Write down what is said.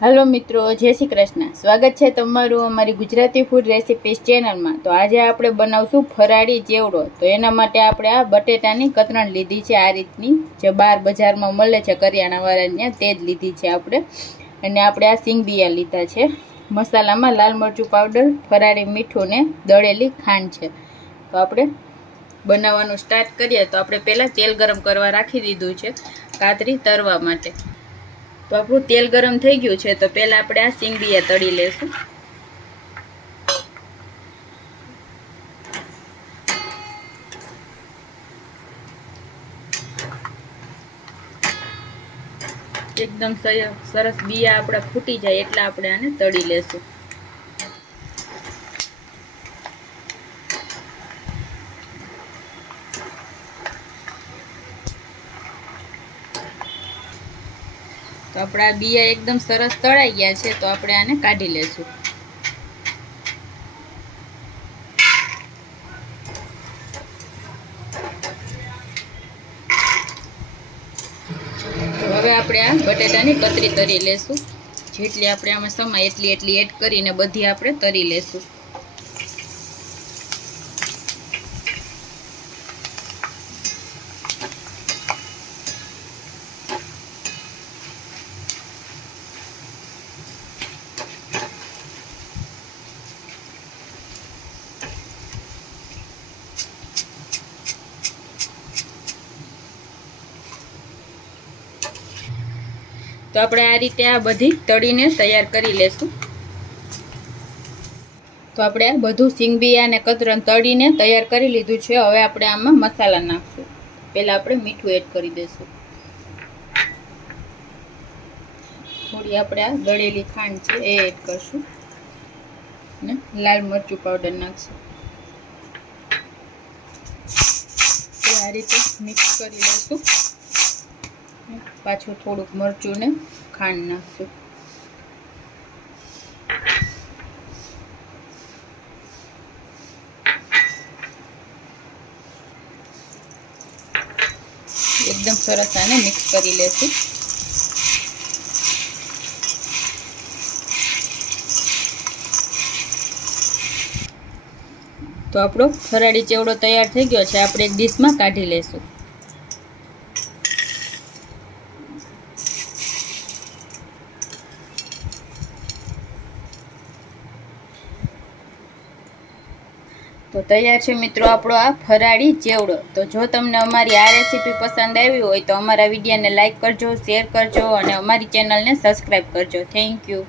Hello मित्रों, जय श्री कृष्ण। स्वागत है तमारू अमारी गुजराती फूड रेसिपीज चेनल में। तो आज आप बनावशुं फराड़ी चेवड़ो। तो एना माटे आपणे आ बटेटानी कतरण लीधी छे, आ रीतनी जे बार बजार में मळे छे करियाणावाळाने त्यां तेज लीधी छे आपणे। अने आपणे आ सींगबिया लीधा छे। मसालामां लाल मरचुं पाउडर, फराड़ी मीठुं ने दळेली खांड छे। तो आपणे बनाववानुं स्टार्ट करीए। तो आपणे पहेला तेल गरम करवा राखी दीधुं छे कातरी तरवा माटे। तो आपणुं तेल गरम थई गयुं छे। तो पहेला आपणे आ सींगबिया तળી लेशुं। एकदम सरस बिया आपड़ा फूटी जाए एटला आपणे आने तળી लेशुं। तो आपड़ा बिया एकदम सरस तळाई गया छे। तो आपणे आने काढी लेशुं। तो हवे आपणे आ बटेटानी कतरी तरी लेशुं। जेटली आपणे आमां समाय એટલી એડ કરીને બધી આપણે તરી લેશું। तो આપણે આ રીતે આ બધી તળીને તૈયાર કરી લેશું। તો આપણે આ બધું સિંગબિયા અને કતરણ તળીને તૈયાર કરી લીધું છે। હવે આપણે આમાં મસાલા નાખશું। પહેલા આપણે મીઠું એડ કરી દઈશું। થોડી આપણે આ દળેલી ખાંડ છે એ એડ કરશું અને લાલ મરચું પાવડર નાખશું। આ રીતે મિક્સ કરી લઈશું। पाछू थोड़ुंक मरचुं ने खांड नाखशुं। एकदम सरस आने मिक्स करी लेशुं। तो आपणो फराड़ी चेवड़ो तैयार थई गयो छे। आपणे एक डिश में काढी लेशुं। तो तैयार है मित्रों आपणो आ फराड़ी चेवड़ो। तो जो तमने अमारी आ रेसिपी पसंद आई होय तो अमारा विडियो ने लाइक करजो, शेर करजो और अमारी चेनल ने सब्सक्राइब करजो। Thank you.